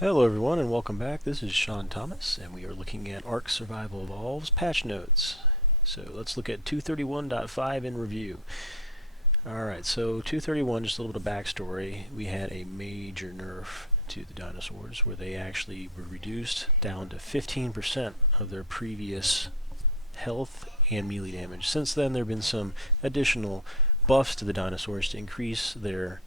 Hello everyone and welcome back. This is Sean Thomas and we are looking at ARK Survival Evolved's patch notes. So let's look at 231.5 in review. Alright, so 231, just a little bit of backstory. We had a major nerf to the dinosaurs where they actually were reduced down to 15% of their previous health and melee damage. Since then there have been some additional buffs to the dinosaurs to increase their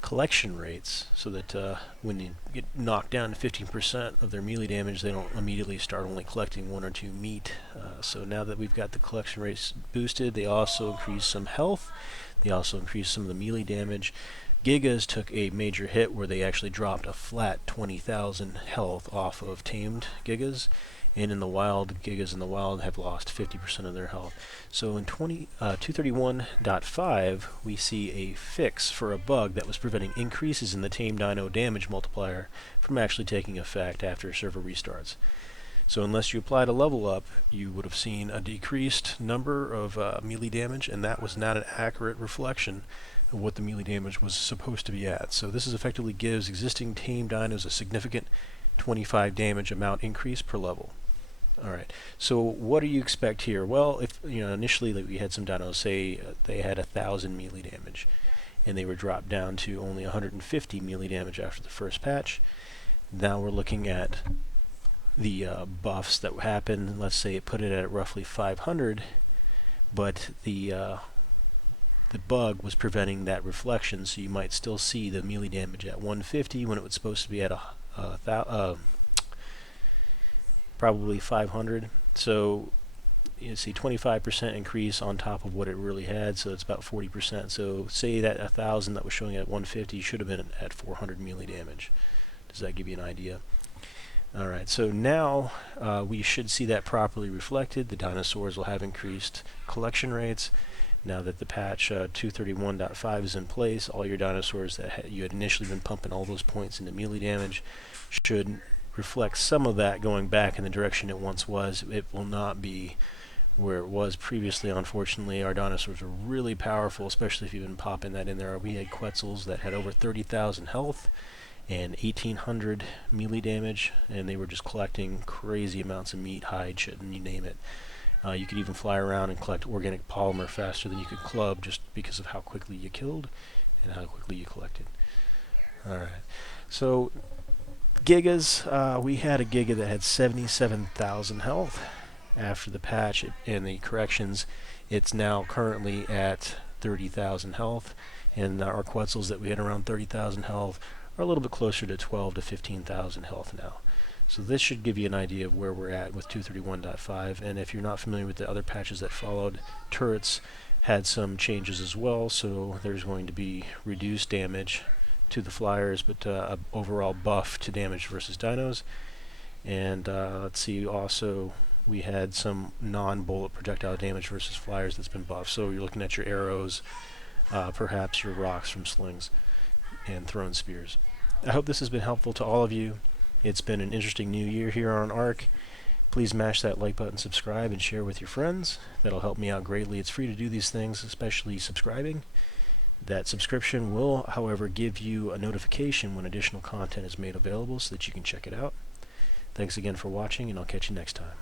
collection rates so that when you get knocked down to 15% of their melee damage, they don't immediately start only collecting 1 or 2 meat. So now that we've got the collection rates boosted, they also increase some health, they also increase some of the melee damage. Gigas took a major hit where they actually dropped a flat 20,000 health off of tamed Gigas, and in the wild, Gigas in the wild have lost 50% of their health. So in 231.5, we see a fix for a bug that was preventing increases in the Tamed Dino Damage multiplier from actually taking effect after server restarts. So unless you applied a level up, you would have seen a decreased number of melee damage, and that was not an accurate reflection of what the melee damage was supposed to be at. So this is effectively gives existing tamed dinos a significant 25 damage amount increase per level. Alright, so what do you expect here? Well, if initially we had some dinos say they had 1,000 melee damage, and they were dropped down to only 150 melee damage after the first patch. Now we're looking at the buffs that happened. Let's say it put it at roughly 500, but the bug was preventing that reflection, so you might still see the melee damage at 150 when it was supposed to be at probably 500. So you see 25% increase on top of what it really had, so it's about 40%. So say that 1,000 that was showing at 150 should have been at 400 melee damage. Does that give you an idea? Alright, so now we should see that properly reflected. The dinosaurs will have increased collection rates. Now that the patch 231.5 is in place, all your dinosaurs that you had initially been pumping all those points into melee damage should reflect some of that going back in the direction it once was. It will not be where it was previously, unfortunately. Our dinosaurs are really powerful, especially if you've been popping that in there. We had Quetzals that had over 30,000 health and 1,800 melee damage, and they were just collecting crazy amounts of meat, hide, shit, and you name it. You could even fly around and collect organic polymer faster than you could club, just because of how quickly you killed and how quickly you collected. Alright, so Gigas, we had a Giga that had 77,000 health. After the patch and the corrections, it's now currently at 30,000 health, and our Quetzals that we had around 30,000 health are a little bit closer to 12 to 15,000 health now. So this should give you an idea of where we're at with 231.5, and if you're not familiar with the other patches that followed, turrets had some changes as well, so there's going to be reduced damage to the Flyers, but an overall buff to damage versus dinos. And let's see, also we had some non-bullet projectile damage versus Flyers that's been buffed. So you're looking at your arrows, perhaps your rocks from slings, and thrown spears. I hope this has been helpful to all of you. It's been an interesting new year here on ARK. Please mash that like button, subscribe, and share with your friends. That'll help me out greatly. It's free to do these things, especially subscribing. That subscription will, however, give you a notification when additional content is made available so that you can check it out. Thanks again for watching, and I'll catch you next time.